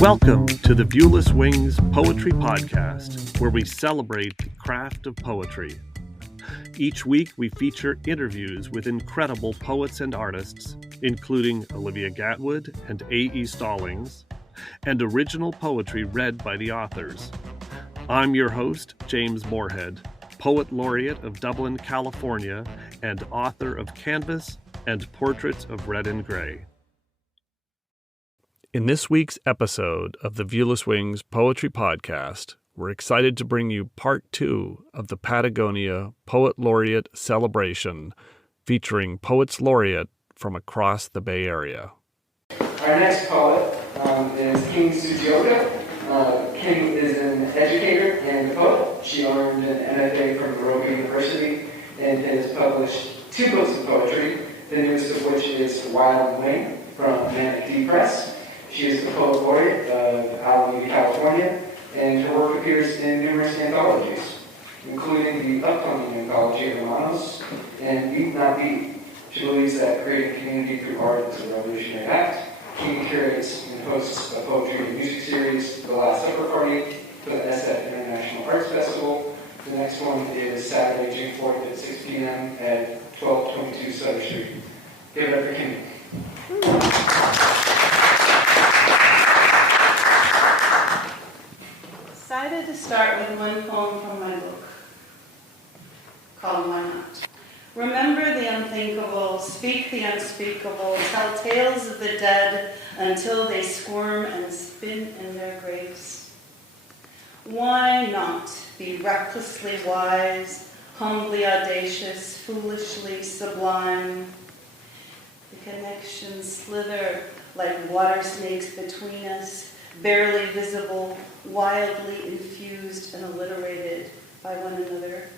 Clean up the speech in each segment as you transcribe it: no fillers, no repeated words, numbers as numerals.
Welcome to the Viewless Wings Poetry Podcast, where we celebrate the craft of poetry. Each week we feature interviews with incredible poets and artists, including Olivia Gatwood and Eise Stallings, and original poetry read by the authors. I'm your host, James Moorhead, Poet Laureate of Dublin, California, and author of Canvas and Portraits of Red and Gray. In this week's episode of the Viewless Wings Poetry Podcast, we're excited to bring you part 2 of the Patagonia Poet Laureate celebration, featuring Poets Laureate from across the Bay Area. Our next poet is Kimi Sugioka. Kimi is an educator and a poet. She earned an MFA from Laureate University and has published 2 books of poetry, the newest of which is Wild and Wing from Manic Deep Press. She is the Poet Laureate of Laureate, California, and her work appears in numerous anthologies, including the upcoming anthology of Hermanos and Beat Not Beat. She believes that creating community through art is a revolutionary act. Kimi curates and hosts a poetry and music series, The Last Supper Party, for the SF International Arts Festival. The next one is Saturday, June 4th at 6 p.m. at 1222 Sutter Street. Give it up for Kimi. Decided to start with one poem from my book called Why Not? Remember the unthinkable, speak the unspeakable, tell tales of the dead until they squirm and spin in their graves. Why not be recklessly wise, humbly audacious, foolishly sublime? The connections slither like water snakes between us, barely visible, wildly infused and alliterated by one another.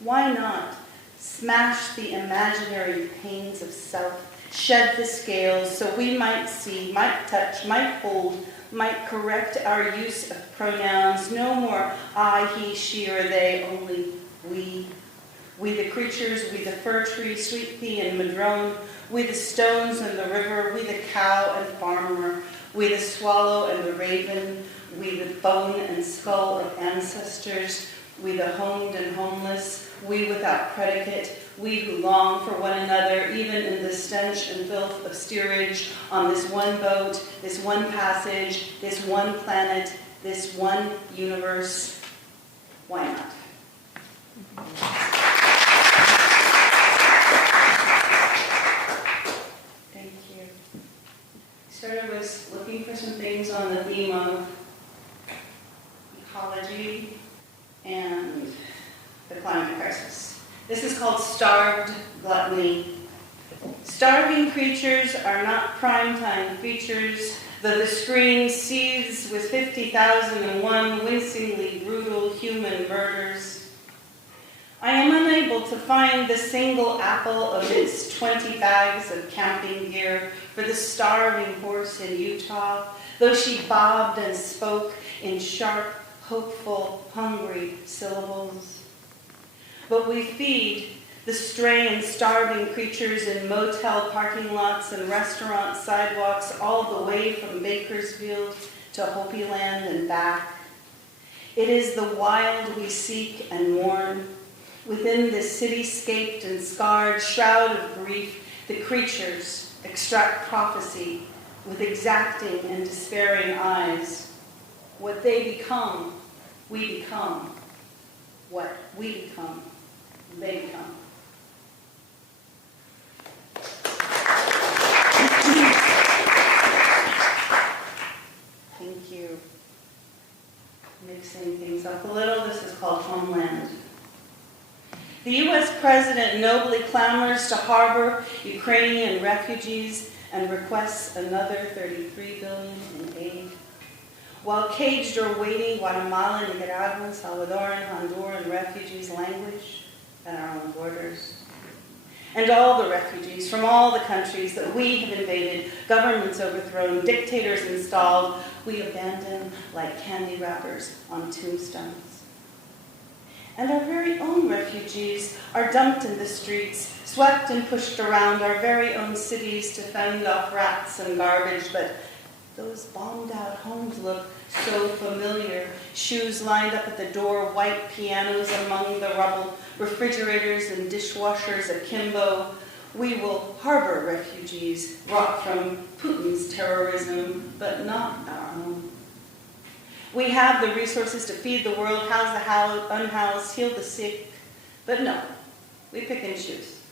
Why not smash the imaginary pains of self, shed the scales so we might see, might touch, might hold, might correct our use of pronouns, no more I, he, she, or they, only we. We the creatures, we the fir tree, sweet pea and madrone, we the stones and the river, we the cow and farmer, we the swallow and the raven, we the bone and skull of ancestors, we the homed and homeless, we without predicate, we who long for one another, even in the stench and filth of steerage, on this one boat, this one passage, this one planet, this one universe. Why not? Thank you. I started with looking for some things on the theme of ecology and the climate crisis. This is called Starved Gluttony. Starving creatures are not primetime features, though the screen seethes with 50,001 wincingly brutal human murders. I am unable to find the single apple amidst 20 bags of camping gear for the starving horse in Utah, though she bobbed and spoke in sharp, hopeful, hungry syllables. But we feed the stray and starving creatures in motel parking lots and restaurant sidewalks all the way from Bakersfield to Hopi Land and back. It is the wild we seek and mourn. Within this cityscaped and scarred shroud of grief, the creatures extract prophecy with exacting and despairing eyes. What they become, we become. What we become, they become. Thank you. Mixing things up a little, this is called Homeland. The U.S. president nobly clamors to harbor Ukrainian refugees and requests another $33 billion in aid. While caged or waiting, Guatemalan, Nicaraguan, Salvadoran, Honduran refugees languish at our own borders. And all the refugees from all the countries that we have invaded, governments overthrown, dictators installed, we abandon like candy wrappers on tombstones. And our very own refugees are dumped in the streets, swept and pushed around our very own cities to fend off rats and garbage, but Those bombed-out homes look so familiar. Shoes lined up at the door, white pianos among the rubble, refrigerators and dishwashers akimbo. We will harbor refugees brought from Putin's terrorism, but not our own. We have the resources to feed the world, house the unhoused, heal the sick, but no, we pick and choose.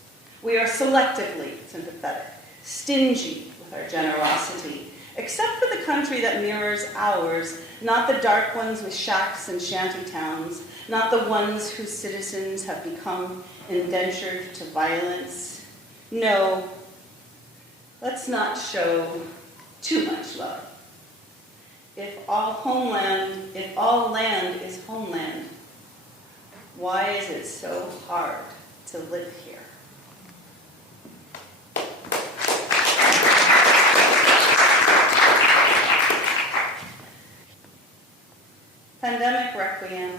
We are selectively sympathetic, stingy with our generosity, except for the country that mirrors ours, not the dark ones with shacks and shanty towns, not the ones whose citizens have become indentured to violence. No, let's not show too much love. If all land is homeland, why is it so hard to live here? Pandemic Requiem.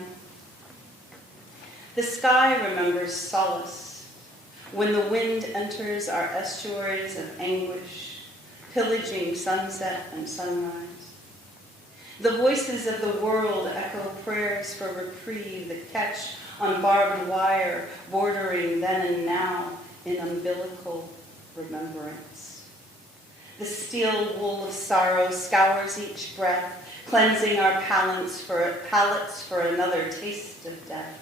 The sky remembers solace when the wind enters our estuaries of anguish, pillaging sunset and sunrise. The voices of the world echo prayers for reprieve that catch on barbed wire, bordering then and now in umbilical remembrance. The steel wool of sorrow scours each breath, cleansing our palates for another taste of death.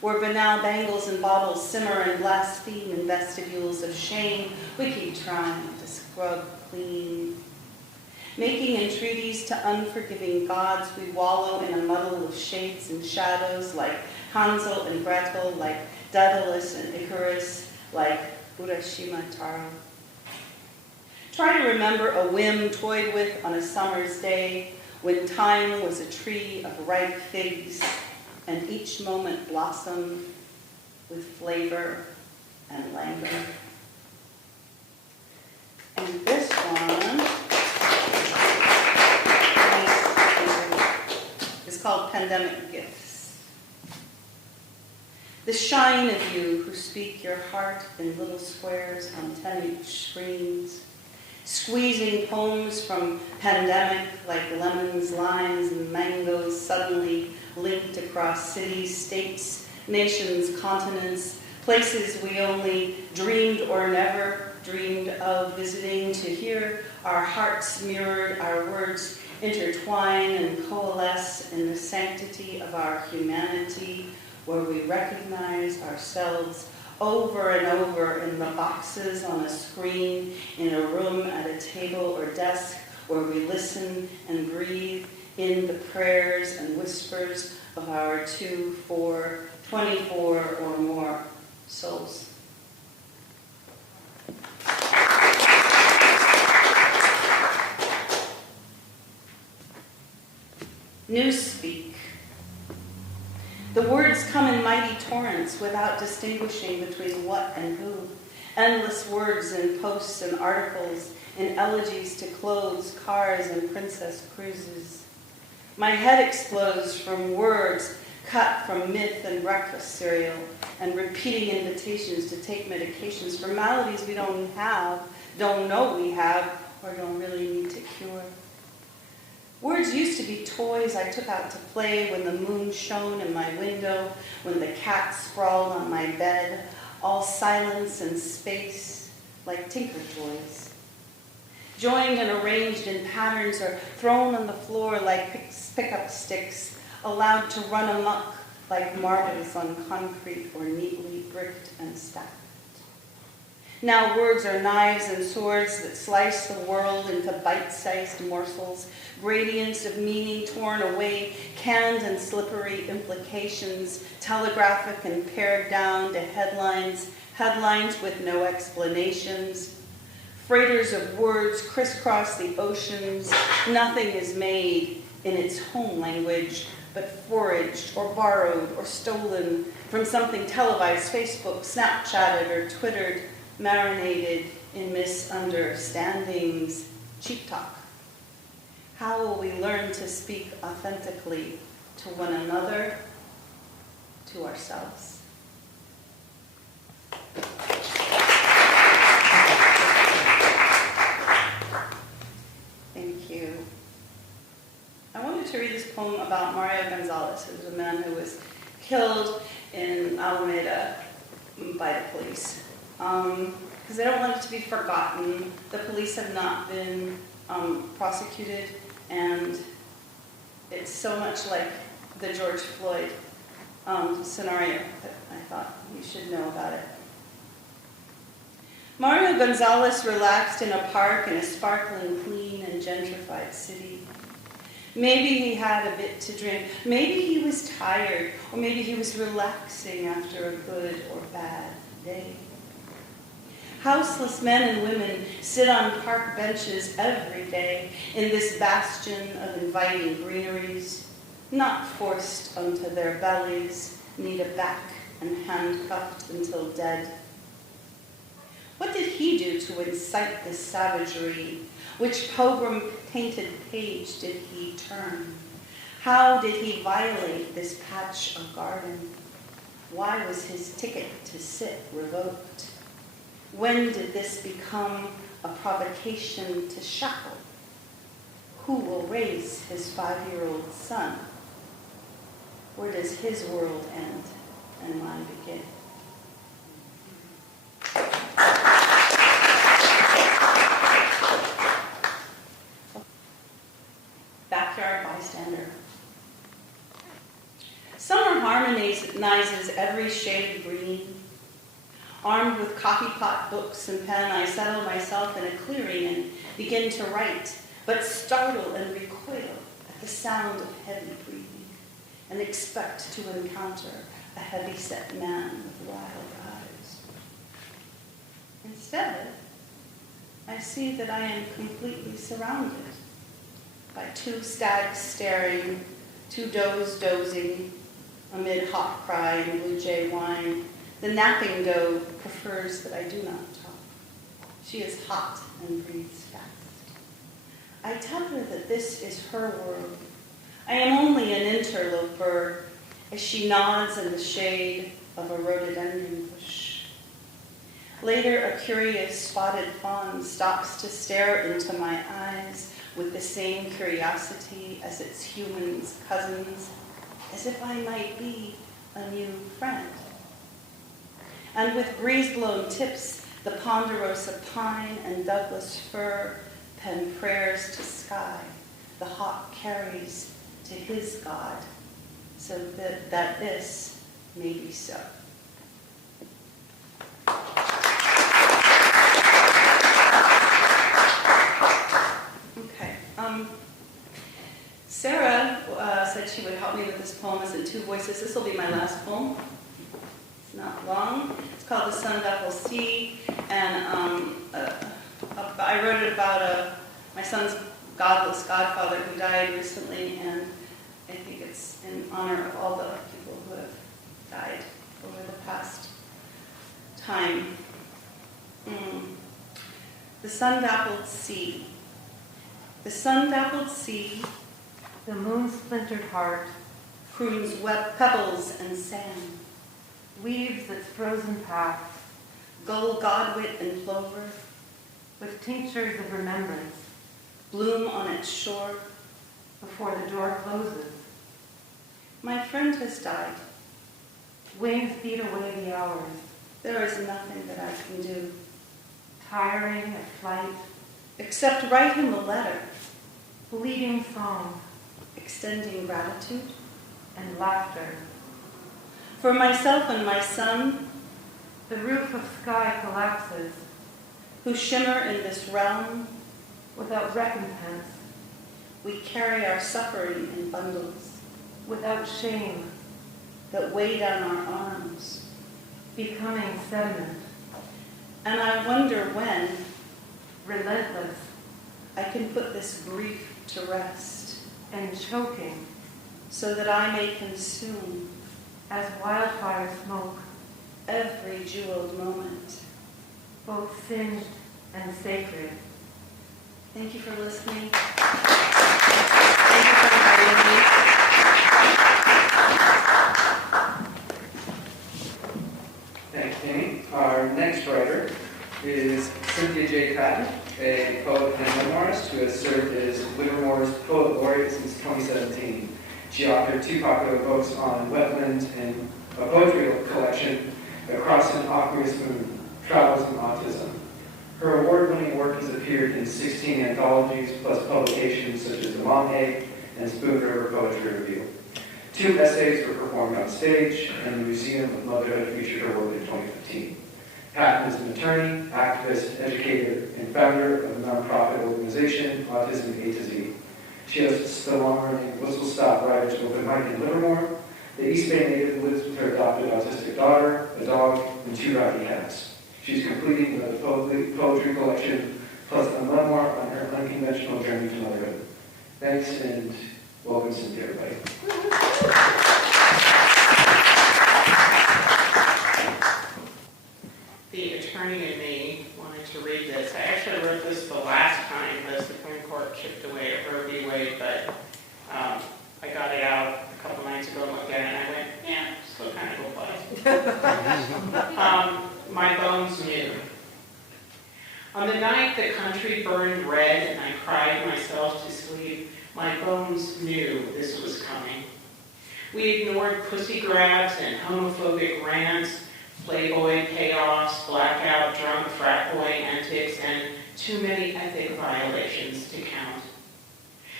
Where banal bangles and bottles simmer and blaspheme in vestibules of shame, we keep trying to scrub clean. Making entreaties to unforgiving gods, we wallow in a muddle of shades and shadows, like Hansel and Gretel, like Daedalus and Icarus, like Urashima Taro. Try to remember a whim toyed with on a summer's day when time was a tree of ripe figs and each moment blossomed with flavor and languor. And this one is called Pandemic Gifts. The shine of you who speak your heart in little squares on 10-inch screens, squeezing poems from pandemic like lemons, limes, and mangoes suddenly linked across cities, states, nations, continents, places we only dreamed or never dreamed of visiting, to hear our hearts mirrored, our words intertwine and coalesce in the sanctity of our humanity, where we recognize ourselves over and over in the boxes on a screen, in a room, at a table or desk, where we listen and breathe in the prayers and whispers of our 2, 4, 24 or more souls. Newspeak. The words come in mighty torrents without distinguishing between what and who. Endless words in posts and articles, in elegies to clothes, cars, and princess cruises. My head explodes from words cut from myth and breakfast cereal, and repeating invitations to take medications for maladies we don't have, don't know we have, or don't really need to cure. Words used to be toys I took out to play when the moon shone in my window, when the cat sprawled on my bed, all silence and space like tinker toys. Joined and arranged in patterns or thrown on the floor like pickup sticks, allowed to run amok like marbles on concrete or neatly bricked and stacked. Now words are knives and swords that slice the world into bite-sized morsels, gradients of meaning torn away, canned and slippery implications, telegraphic and pared down to headlines, headlines with no explanations. Freighters of words crisscross the oceans. Nothing is made in its home language, but foraged or borrowed or stolen from something televised, Facebook, Snapchatted, or Twittered, marinated in misunderstandings, cheap talk. How will we learn to speak authentically to one another, to ourselves? Thank you. poem about Mario Gonzalez, who was a man who was killed in Alameda by the police. Because I don't want it to be forgotten. The police have not been prosecuted, and it's so much like the George Floyd scenario that I thought you should know about it. Mario Gonzalez relaxed in a park in a sparkling, clean, and gentrified city. Maybe he had a bit to drink. Maybe he was tired, or maybe he was relaxing after a good or bad day. Houseless men and women sit on park benches every day in this bastion of inviting greeneries, not forced onto their bellies, kneaded back and handcuffed until dead. What did he do to incite this savagery? Which pogrom-painted page did he turn? How did he violate this patch of garden? Why was his ticket to sit revoked? When did this become a provocation to shackle? Who will raise his 5-year-old son? Where does his world end and mine begin? Backyard bystander. Summer harmonizes every shade of green. Armed with coffee pot, books, and pen, I settle myself in a clearing and begin to write, but startle and recoil at the sound of heavy breathing and expect to encounter a heavy-set man with wild eyes. Instead, I see that I am completely surrounded by 2 stags staring, 2 does dozing amid hawk cry and blue jay whine. The napping doe prefers that I do not talk. She is hot and breathes fast. I tell her that this is her world. I am only an interloper, as she nods in the shade of a rhododendron bush. Later, a curious spotted fawn stops to stare into my eyes with the same curiosity as its human cousins, as if I might be a new friend. And with breeze-blown tips, the ponderosa pine and Douglas fir pen prayers to sky. The hawk carries to his God, so that this may be so. Okay. Sarah said she would help me with this poem. It's in 2 voices. This will be my last poem. It's not long. It's called The Sun Dappled Sea, and I wrote it about my son's godless godfather who died recently, and I think it's in honor of all the people who have died over the past time. The sun-dappled sea. The sun-dappled sea, the moon-splintered heart, prunes pebbles and sand, weaves its frozen paths, gull, godwit, and plover, with tinctures of remembrance, bloom on its shore, before the door closes. My friend has died. Wings beat away the hours. There is nothing that I can do. Tiring of flight, except write him a letter, bleeding song, extending gratitude and laughter. For myself and my son, the roof of sky collapses, who shimmer in this realm without recompense. We carry our suffering in bundles, without shame, that weigh down our arms, becoming sediment. And I wonder when, relentless, I can put this grief to rest, and choking, so that I may consume, as wildfire smoke, every jeweled moment, both singed and sacred. Thank you for listening. Thank you for inviting me. Thanks, Kimi. Our next writer is Cynthia J. Patton, a poet and memoirist who has served as Livermore's Poet Laureate since 2017. She authored 2 popular books on wetlands and a poetry collection, Across an Aqueous Moon, Travels in Autism. Her award-winning work has appeared in 16 anthologies, plus publications such as The Long Egg and Spoon River Poetry Review. 2 essays were performed on stage, and the Museum of Motherhood featured her work in 2015. Patton is an attorney, activist, educator, and founder of the nonprofit organization Autism A to Z. She hosts the long-running Whistle Stop Writers Open Mic in Livermore. The East Bay native lives with her adopted autistic daughter, a dog, and 2 rowdy cats. She's completing the poetry collection plus a memoir on her unconventional journey to motherhood. Thanks, and welcome, Cynthia, everybody. The attorney in me wanted to read this. I actually wrote this the last time the Supreme Court chipped away at Roe v. Wade, but I got it out a couple nights ago and looked at it, and I went, yeah, still kind of applies. My bones knew. On the night the country burned red and I cried myself to sleep, my bones knew this was coming. We ignored pussy grabs and homophobic rants, Playboy payoffs, blackout, drunk frat boy antics, and too many ethic violations to count.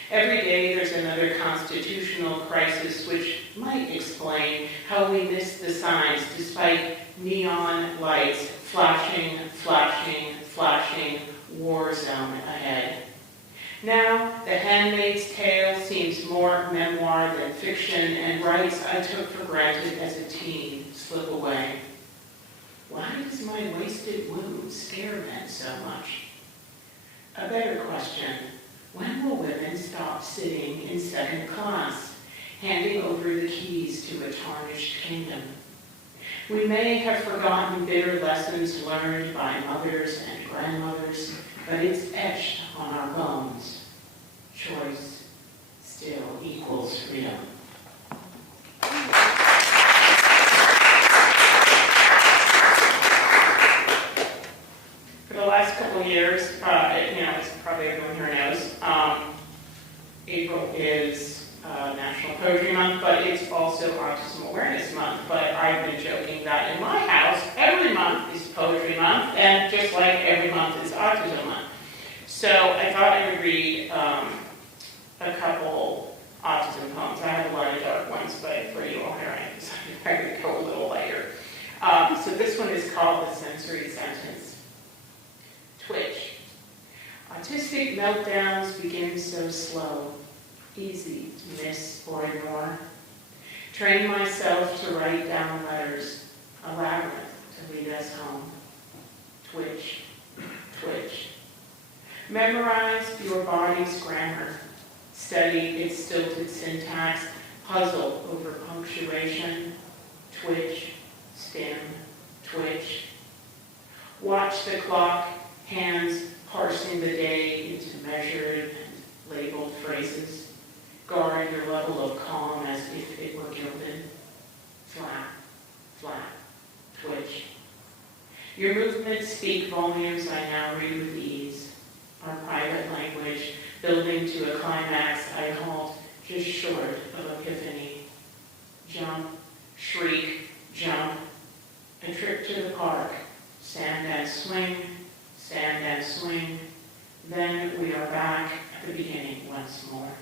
Every day there's another constitutional crisis which might explain how we miss the signs despite neon lights flashing, flashing, flashing, war zone ahead. Now, The Handmaid's Tale seems more memoir than fiction, and rights I took for granted as a teen slip away. Why does my wasted wound scare men so much? A better question, when will women stop sitting in second class, handing over the keys to a tarnished kingdom? We may have forgotten bitter lessons learned by mothers and grandmothers, but it's etched on our bones. Choice still equals freedom. For the last couple of years, as probably everyone here knows, April is National Poetry Month, but it's also Autism Awareness Month. But I've been joking that in my house, every month is Poetry Month, and just like every month is Autism Month. So I thought I would read a couple autism poems. I have a lot of dark ones, but for you all here, I decided I'm going to go a little lighter. So this one is called The Sensory Sentence. Twitch. Autistic meltdowns begin so slow, easy to miss or ignore. Train myself to write down letters, a labyrinth to lead us home. Twitch, twitch. Memorize your body's grammar. Study its stilted syntax. Puzzle over punctuation. Twitch, stem, twitch. Watch the clock, hands parsing the day into measured and labeled phrases. Guard your level of calm as if it were gilded. Flap, flap, twitch. Your movements speak volumes I now read with ease. Our private language, building to a climax, I halt just short of epiphany. Jump, shriek, jump. A trip to the park, stand and swing, stand and swing. Then we are back at the beginning once more.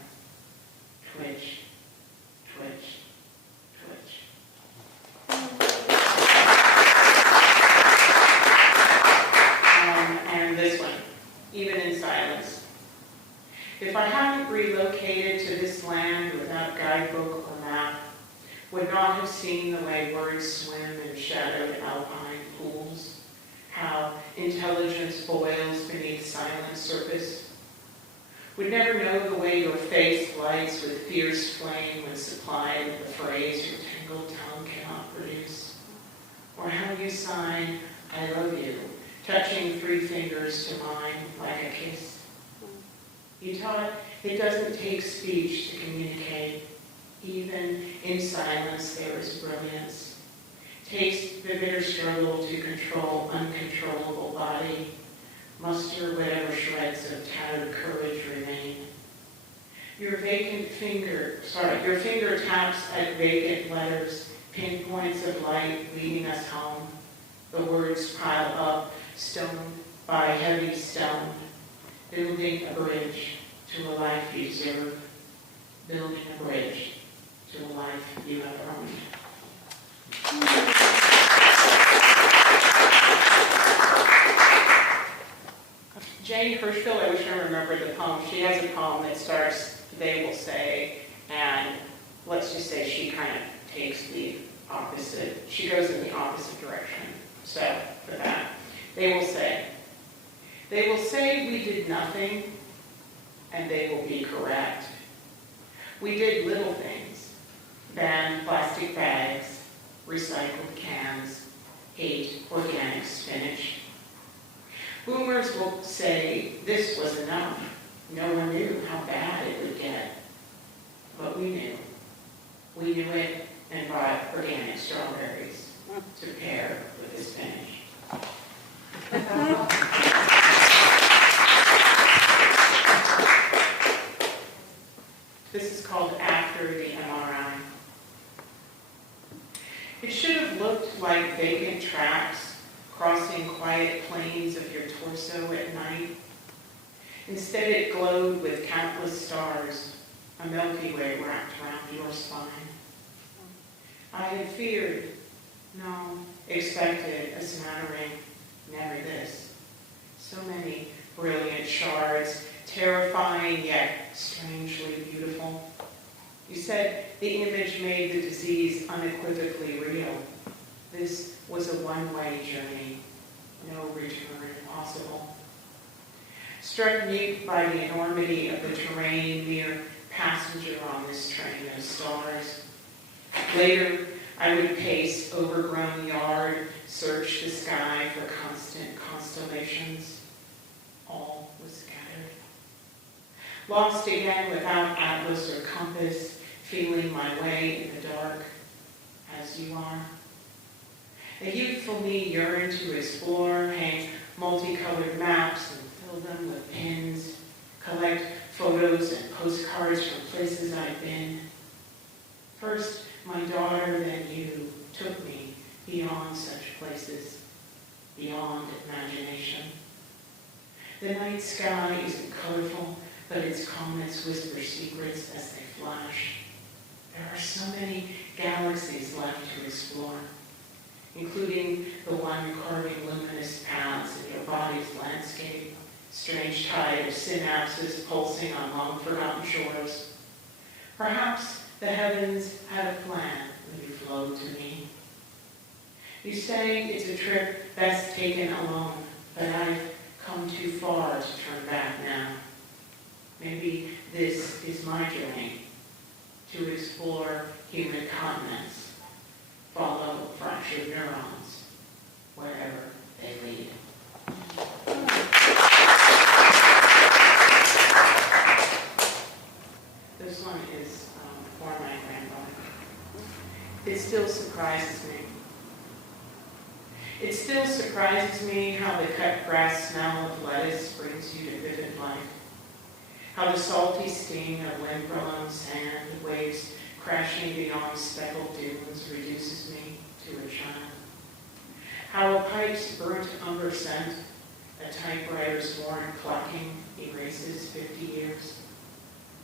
Twitch, twitch, twitch. And this one, even in silence. If I hadn't relocated to this land without guidebook or map, would not have seen the way words swim in shadowed alpine pools, how intelligence boils beneath silent surface, would never know the way your face lights with fierce flame when supplied with a phrase your tangled tongue cannot produce, or how you sign, I love you, touching 3 fingers to mine like a kiss. You taught it doesn't take speech to communicate. Even in silence there is brilliance. Taste the bitter struggle to control uncontrollable body. Muster whatever shreds of tattered courage remain. Your finger taps at vacant letters, pinpoints of light leading us home. The words pile up, stone by heavy stone, building a bridge to a life you deserve, building a bridge to a life you have earned. Jane Hirschfield, I wish I remembered the poem. She has a poem that starts, "They will say," and let's just say she kind of takes the opposite. She goes in the opposite direction. So, for that, they will say we did nothing, and they will be correct. We did little things, banned plastic bags, recycled cans, ate organic spinach. Boomers will say this was enough. No one knew how bad it would get. But we knew. We knew it and bought organic strawberries to pair with the spinach. This is called After the MRI. It should have looked like vacant tracks crossing quiet plains of your torso at night. Instead, it glowed with countless stars, a Milky Way wrapped around your spine. I had feared, no, expected a smattering, never this. So many brilliant shards, terrifying yet strangely beautiful. You said the image made the disease unequivocally real. This was a one-way journey, no return possible. Struck mute by the enormity of the terrain, mere passenger on this train of stars. Later, I would pace overgrown yard, search the sky for constant constellations. All was scattered. Lost again without atlas or compass, feeling my way in the dark, as you are. A youthful me yearned to explore, hang multicolored maps and fill them with pins, collect photos and postcards from places I've been. First, my daughter, then you, took me beyond such places, beyond imagination. The night sky isn't colorful, but its comets whisper secrets as they flash. There are so many galaxies left to explore, including the one carving luminous paths in your body's landscape, strange tide of synapses pulsing on long-forgotten shores. Perhaps the heavens had a plan when you flowed to me. You say it's a trip best taken alone, but I've come too far to turn back now. Maybe this is my journey, to explore human continents, follow fractured neurons, wherever they lead. This one is for my grandmother. It still surprises me. It still surprises me how the cut grass smell of lettuce brings you to vivid life. How the salty sting of wind-blown sand waves crashing beyond speckled dunes reduces me to a child. How a pipe's burnt umber scent, a typewriter's worn clucking erases 50 years.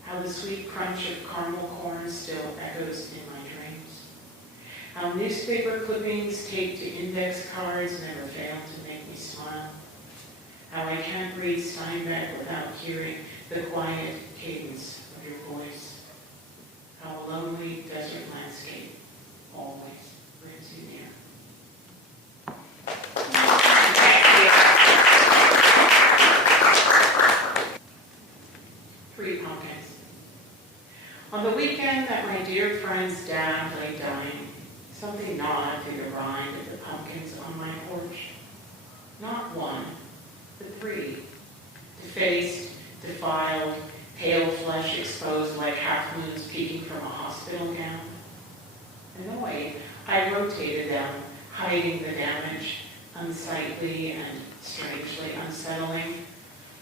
How the sweet crunch of caramel corn still echoes in my dreams. How newspaper clippings taped to index cards never fail to make me smile. How I can't read Steinbeck without hearing the quiet cadence of your voice. How a lonely desert landscape always brings you near. Three pumpkins. On the weekend that my dear friend's dad lay dying, something gnawed through the rind of the pumpkins on my porch. Not one, but three. Defaced, defiled, pale flesh exposed like half-moons peeking from a hospital gown. Annoyed, I rotated them, hiding the damage, unsightly and strangely unsettling.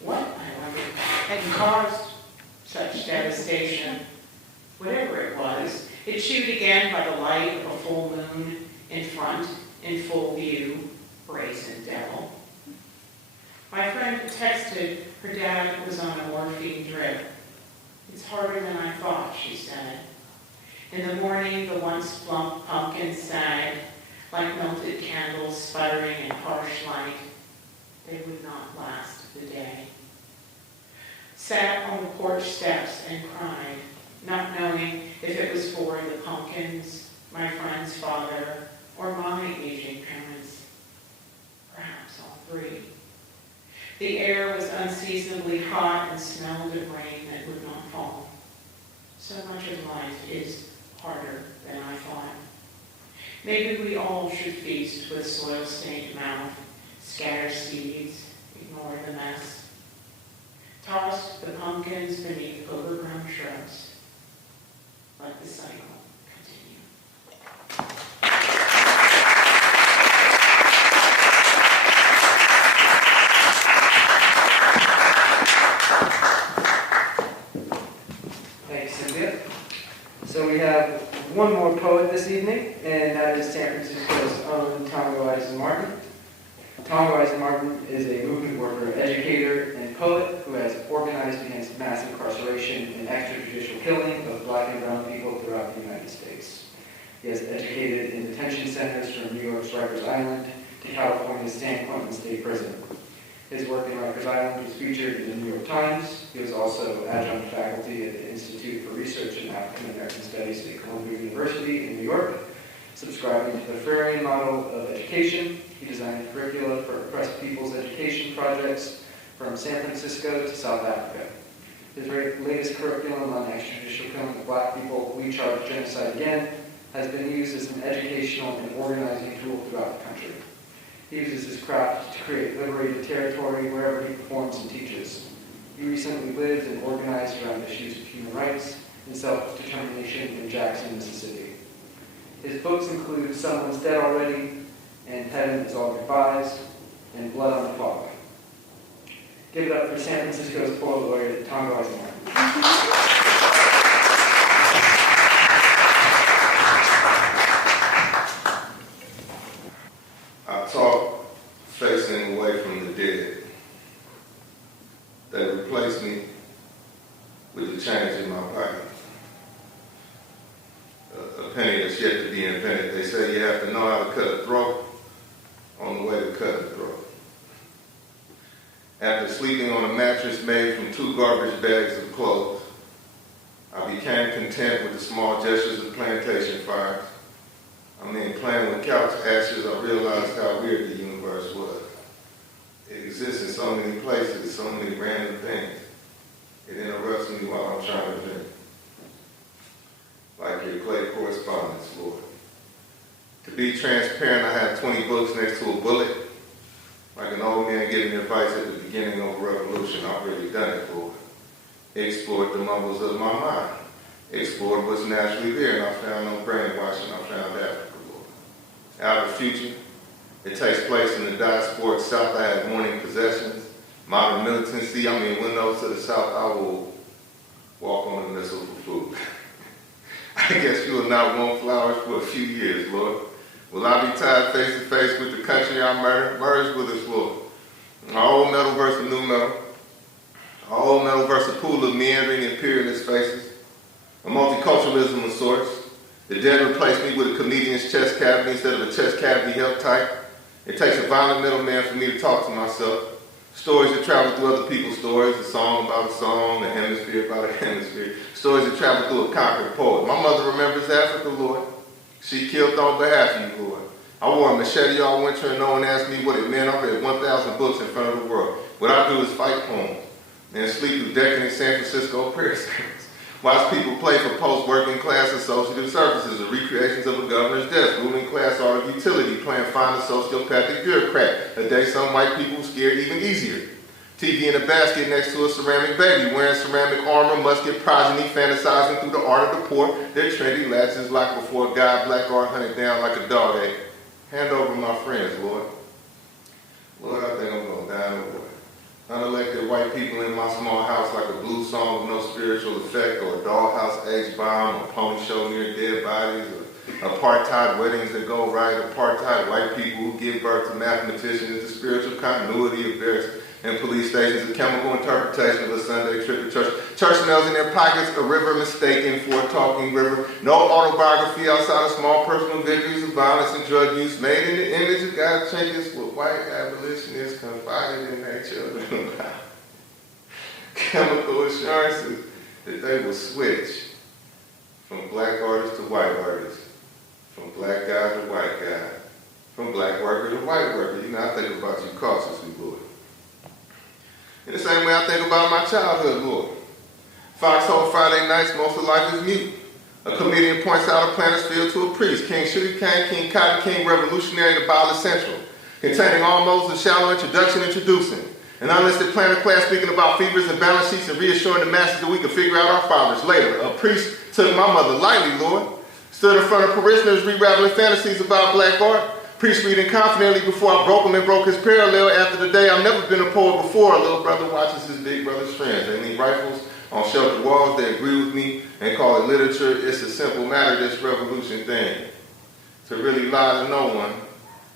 What, I wondered, had caused such devastation. Whatever it was, it chewed again by the light of a full moon in front, in full view, brazen devil. My friend texted her dad was on a morphine drip. It's harder than I thought, she said. In the morning, the once plump pumpkins sagged like melted candles sputtering in harsh light. They would not last the day. Sat on the porch steps and cried, not knowing if it was for the pumpkins, my friend's father, or my aging parents. Perhaps all three. The air was unseasonably hot and smelled of rain that would not fall. So much of life is harder than I thought. Maybe we all should feast with soil-stained mouth, scatter seeds, ignore the mess. Toss the pumpkins beneath overgrown shrubs. Let the cycle continue. Thanks, Cynthia. So we have one more poet this evening, and that is San Francisco's own Tongo Eise Martin. Tongo Eise Martin is a movement worker, educator, and poet who has organized against mass incarceration and extrajudicial killing of Black and brown people throughout the United States. He has educated in detention centers from New York's Rikers Island to California's San Quentin State Prison. His work in Rikers Island was featured in the New York Times. He was also adjunct faculty at the Institute for Research in African American Studies at Columbia University in New York. Subscribing to the Freudian model of education, he designed curricula for oppressed people's education projects from San Francisco to South Africa. His latest curriculum on extrajudicial killing of Black people, We Charge Genocide Again, has been used as an educational and organizing tool throughout the country. He uses his craft to create liberated territory wherever he performs and teaches. He recently lived and organized around issues of human rights and self-determination in Jackson, Mississippi. His books include Someone's Dead Already, and Heaven is All Goodbyes, and Blood on the Fog. Give it up for San Francisco's poet laureate, Tongo Eise Martin. I talk facing away from the dead. They replace me with the change in my pocket. A penny that's yet to be invented. They say you have to know how to cut a throat on the way to cut a throat. After sleeping on a mattress made from 2 garbage bags of clothes, I became content with the small gestures of plantation fires. Playing with couch ashes, I realized how weird the universe was. It exists in so many places, so many random things. It interrupts me while I'm trying to think. Like your clay correspondence, Lord. To be transparent, I have 20 books next to a bullet. Like an old man giving advice at the beginning of a revolution. I've really done it, Lord. Explored the mumbles of my mind. Explored what's naturally there, and I found no brainwashing. I found Africa, Lord. Out of the future, it takes place in the diasporic South. I have morning possessions, modern militancy. Windows to the South. I will walk on a missile for food. I guess you will not want flowers for a few years, Lord. Will I be tied face to face with the country I murdered? Merge with us, Lord. Our old metal versus new metal. Our old metal versus a pool of meandering imperialist faces. A multiculturalism of sorts. The dead replaced me with a comedian's chest cavity instead of a chest cavity held tight. It takes a violent middleman for me to talk to myself. Stories that travel through other people's stories, a song about a song, a hemisphere about a hemisphere. Stories that travel through a conquered poet. My mother remembers Africa, Lord. She killed on behalf of you, Lord. I wore a machete all winter and no one asked me what it meant. I read 1,000 books in front of the world. What I do is fight poems and sleep through decadent San Francisco prayer service. Watch people play for post-working class associative services, the recreations of a governor's desk, ruling class art of utility, playing find a sociopathic bureaucrat, a day some white people scared even easier. TV in a basket next to a ceramic baby, wearing ceramic armor, musket progeny, fantasizing through the art of the poor. Their trendy latches locked before God, black art hunted down like a dog ate. Hand over my friends, Lord. Lord, I think I'm going to die in the water. Unelected white people in my small house like a blues song with no spiritual effect, or a dollhouse H-bomb, or pony show near dead bodies, or apartheid weddings that go right, apartheid white people who give birth to mathematicians, the spiritual continuity of barracks and police stations, a chemical interpretation of a Sunday trip to church, church smells in their pockets, a river mistaken for a talking river, no autobiography outside of small personal victories of violence and drug use, made in the image of God changes what white abolitionists confided in their children about. Chemical assurances that they will switch from black artists to white artists, from black guy to white guy, from black worker to white worker. You know, I think about you cautiously, Lord. In the same way I think about my childhood, Lord. Foxhole Friday nights, most of life is mute. A comedian points out a planet's field to a priest. King Sugar Cane, King Cotton King, revolutionary to Bala Central. Containing all modes of shallow introduction, introducing. An unlisted planet class speaking about fevers and balance sheets and reassuring the masses that we can figure out our fathers later. A priest took my mother lightly, Lord. Stood in front of parishioners re-raveling fantasies about black art. Priest reading confidently before I broke him and broke his parallel. After the day I've never been a poet before. A little brother watches his big brother's friends. They leave rifles on sheltered walls. They agree with me and call it literature. It's a simple matter, this revolution thing. To really lie to no one.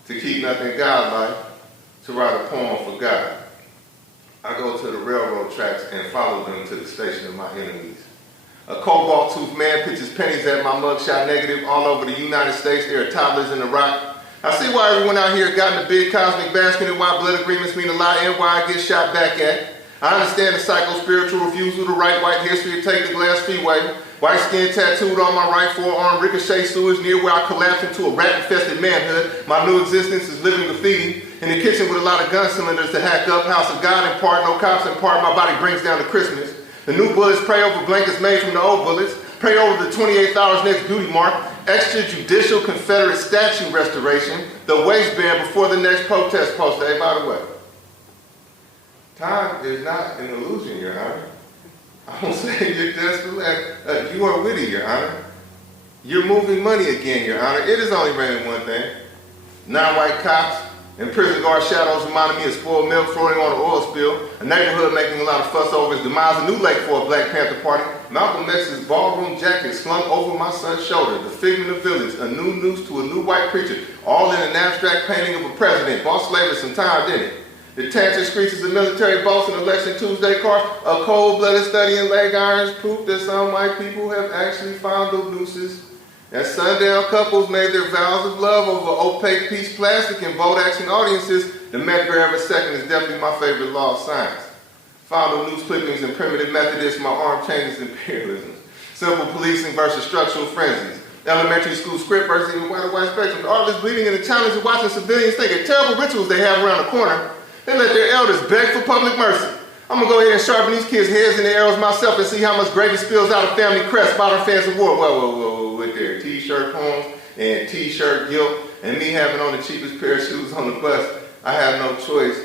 To keep nothing godlike. To write a poem for God. I go to the railroad tracks and follow them to the station of my enemies. A cobalt-toothed man pitches pennies at my mugshot negative all over the United States. There are toddlers in the rock. I see why everyone out here got in a big cosmic basket and why blood agreements mean a lot and why I get shot back at. I understand the psycho-spiritual refusal to write white history to take the glass freeway. White skin tattooed on my right forearm, ricochet sewage near where I collapsed into a rat-infested manhood. My new existence is living graffiti. In the kitchen with a lot of gun cylinders to hack up. House of God in part, no cops in part. My body brings down to Christmas. The new bullets pray over blankets made from the old bullets. Pray over the 28th hour's next beauty mark. Extrajudicial Confederate statue restoration. The waistband before the next protest poster. Hey, by the way, time is not an illusion, Your Honor. I won't say you're desperate. You are witty, Your Honor. You're moving money again, Your Honor. It is only raining one thing. Non-white cops and prison guard shadows reminded me of spoiled milk floating on an oil spill. A neighborhood making a lot of fuss over its demise. A new lake for a Black Panther party. Malcolm X's ballroom jacket slung over my son's shoulder. The figment of villains. A new noose to a new white preacher. All in an abstract painting of a president. Bought slavery some time, didn't it? The tantric screeches of military boats and election Tuesday cars. A cold-blooded study in leg irons. Proof that some white people have actually fondled nooses. As sundown couples made their vows of love over opaque piece plastic in bold action audiences, the Met Bear of a second is definitely my favorite law of science. Fondle news clippings and primitive Methodists, my arm changes imperialism. Simple policing versus structural frenzies. Elementary school script versus even white spectrum. All this bleeding and the challenge of watching civilians think of terrible rituals they have around the corner. They let their elders beg for public mercy. I'm going to go ahead and sharpen these kids' heads and their arrows myself and see how much gravy spills out of family crest, modern fans of war. Whoa, with their t-shirt poems and t-shirt guilt and me having on the cheapest pair of shoes on the bus, I had no choice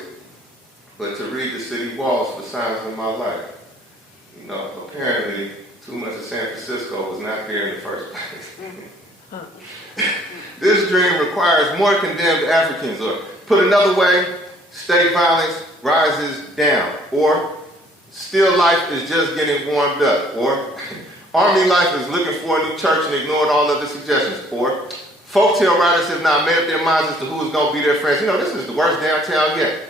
but to read the city walls for signs of my life. You know, apparently too much of San Francisco was not there in the first place. This dream requires more condemned Africans, or put another way, state violence rises down, or still life is just getting warmed up, or army life is looking for a new church and ignored all other suggestions, or folktale writers have not made up their minds as to who is going to be their friends. You know, this is the worst downtown yet.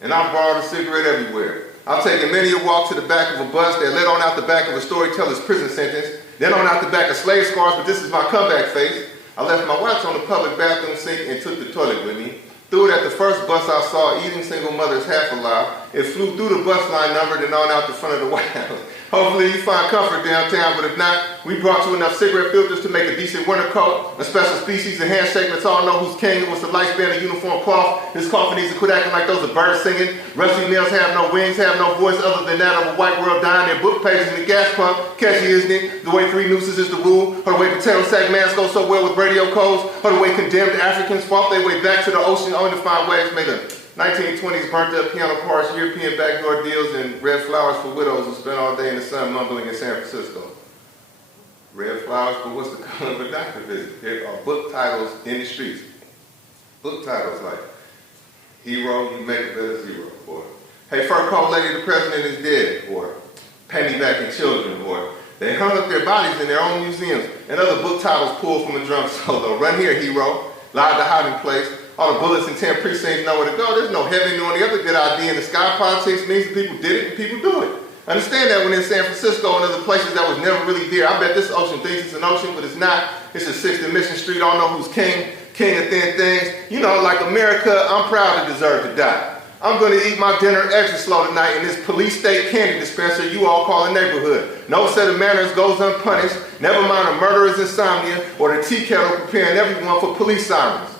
And I've borrowed a cigarette everywhere. I've taken many a walk to the back of a bus that led on out the back of a storyteller's prison sentence, then on out the back of slave scars, but this is my comeback face. I left my watch on the public bathroom sink and took the toilet with me. Threw it at the first bus I saw, eating single mothers half alive. It flew through the bus line number, then on out the front of the White House. Hopefully you find comfort downtown, but if not, we brought you enough cigarette filters to make a decent winter coat, a special species of handshake. Let's all know who's king. It was the lifespan of uniform cloth. His coffin needs to quit acting like those are birds singing. Rusty nails have no wings, have no voice other than that of a white world dying. Their book pages in the gas pump. Catchy, isn't it? The way 3 nooses is the rule. Or the way potato sack masks go so well with radio codes. Or the way condemned Africans fought their way back to the ocean only to find waves made the 1920s burnt up piano cars, European backdoor deals, and red flowers for widows who spent all day in the sun mumbling in San Francisco. Red flowers, but what's the color of a doctor visit? There are book titles in the streets. Book titles like Hero, You Make It Better Zero, or Hey, fur coat lady, the president is dead, or pay me back in children, or they hung up their bodies in their own museums, and other book titles pulled from a drum solo. Run here, hero. Live the hiding place. All the bullets in 10 precincts know where to go. There's no heaven nor any other good idea in the sky. Politics means that people did it and people do it. Understand that when in San Francisco and other places that was never really there. I bet this ocean thinks it's an ocean, but it's not. It's a 6th and Mission Street. I don't know who's king of thin things. You know, like America, I'm proud to deserve to die. I'm going to eat my dinner extra slow tonight in this police state candy dispenser you all call a neighborhood. No set of manners goes unpunished, never mind a murderer's insomnia or the tea kettle preparing everyone for police sirens.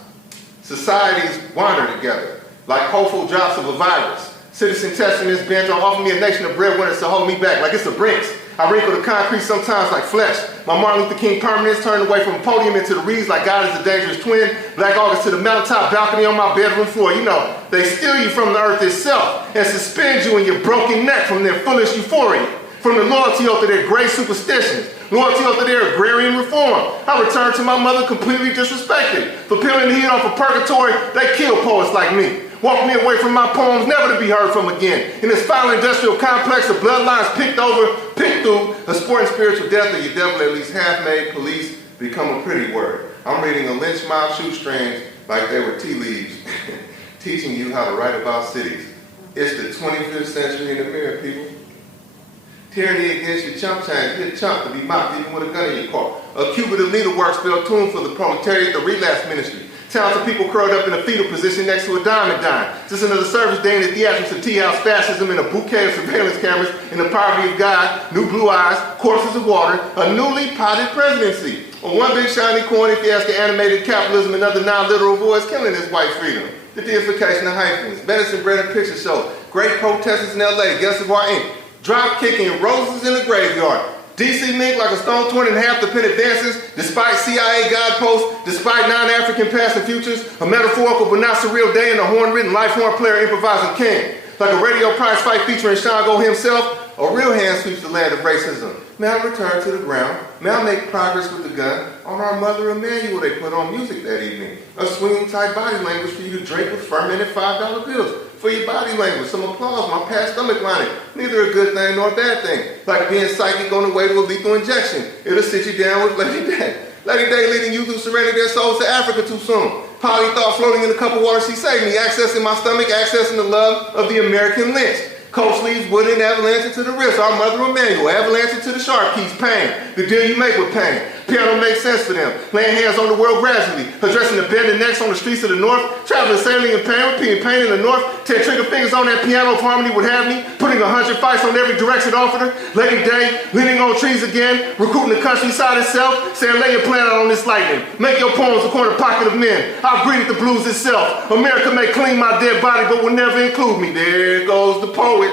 Societies wander together like hopeful drops of a virus. Citizen testing this bench or offer me a nation of breadwinners to hold me back like it's a Brinks. I wrinkle the concrete sometimes like flesh. My Martin Luther King permanence turned away from the podium into the reeds like God is a dangerous twin. Black August to the mountaintop balcony on my bedroom floor. You know, they steal you from the earth itself and suspend you in your broken neck from their foolish euphoria. From the loyalty oath of their gray superstitions. Loyalty oath of their agrarian reform. I returned to my mother completely disrespected. For peeling the heat off of purgatory, they kill poets like me. Walk me away from my poems, never to be heard from again. In this foul industrial complex of bloodlines picked over, picked through, a sport and spiritual death of your devil at least half-made police become a pretty word. I'm reading a lynch mob shoestrings like they were tea leaves, teaching you how to write about cities. It's the 25th century in the mirror, people. Tyranny against your chump change. You're a chump to be mocked even with a gun in your car. A cubit leader work spelled tune for the proletariat, the relapse ministry. Talented people curled up in a fetal position next to a dime. Just another service day in the theatrics of tea house fascism and a bouquet of surveillance cameras in the poverty of God, new blue eyes, courses of water, a newly potted presidency. On one big shiny coin, if you ask an animated capitalism and other non-literal voice, killing this white freedom. The deification of hyphens, medicine bread and picture show, great protesters in LA, Guess of Our Inc., drop kicking roses in the graveyard. DC Mink like a stone torn in half the pen advances, despite CIA guideposts, despite non-African past and futures, a metaphorical but not surreal day in a horn-written life horn player improvising king. Like a radio prize fight featuring Shango himself, a real hand sweeps the land of racism. May I return to the ground? May I make progress with the gun? On our Mother Emanuel they put on music that evening. A swinging tight body language for you to drink with fermented $5 bills. For your body language, some applause, my past stomach lining. Neither a good thing nor a bad thing. Like being psychic on the way to a lethal injection. It'll sit you down with Lady Day. Lady Day leading you through surrendering their souls to Africa too soon. Polly thought floating in a cup of water, she saved me. Accessing my stomach, accessing the love of the American lynch. Coat sleeves, wooden, avalanche into the wrist. Our Mother Emanuel, avalanche into the sharp keys, pain. The deal you make with pain. Piano makes sense for them. Laying hands on the world gradually. Addressing the bending necks on the streets of the north. Traveling, sailing in pain, repeating pain in the north. 10 trigger fingers on that piano if harmony would have me. Putting 100 fights on every direction offered her. Lady Day, leaning on trees again. Recruiting the countryside itself. Saying lay your plan out on this lightning. Make your poems a corner pocket of men. I've greeted the blues itself. America may clean my dead body but will never include me. There goes the poet.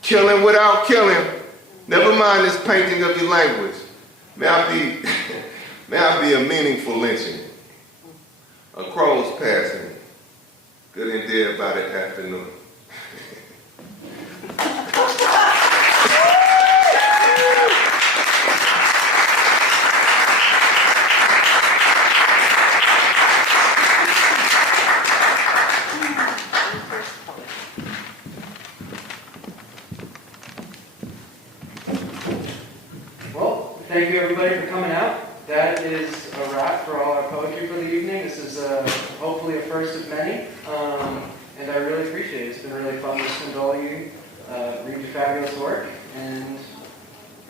Killing without killing. Never mind this painting of your language. May I be a meaningful lynching. A crow's passing. Good and dead by the afternoon. Thank you everybody for coming out. That is a wrap for all our poetry for the evening. This is hopefully a first of many, and I really appreciate it. It's been really fun listening to all of you read your fabulous work, and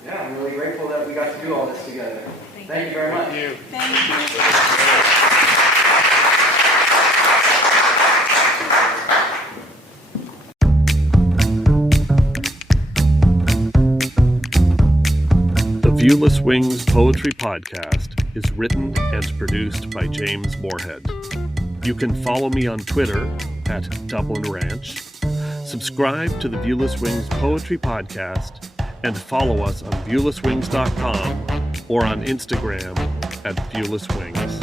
yeah, I'm really grateful that we got to do all this together. Thank you very much. Thank you. Viewless Wings Poetry Podcast is written and produced by James Moorhead. You can follow me on Twitter at Dublin Ranch, subscribe to the Viewless Wings Poetry Podcast, and follow us on viewlesswings.com or on Instagram at Viewless Wings.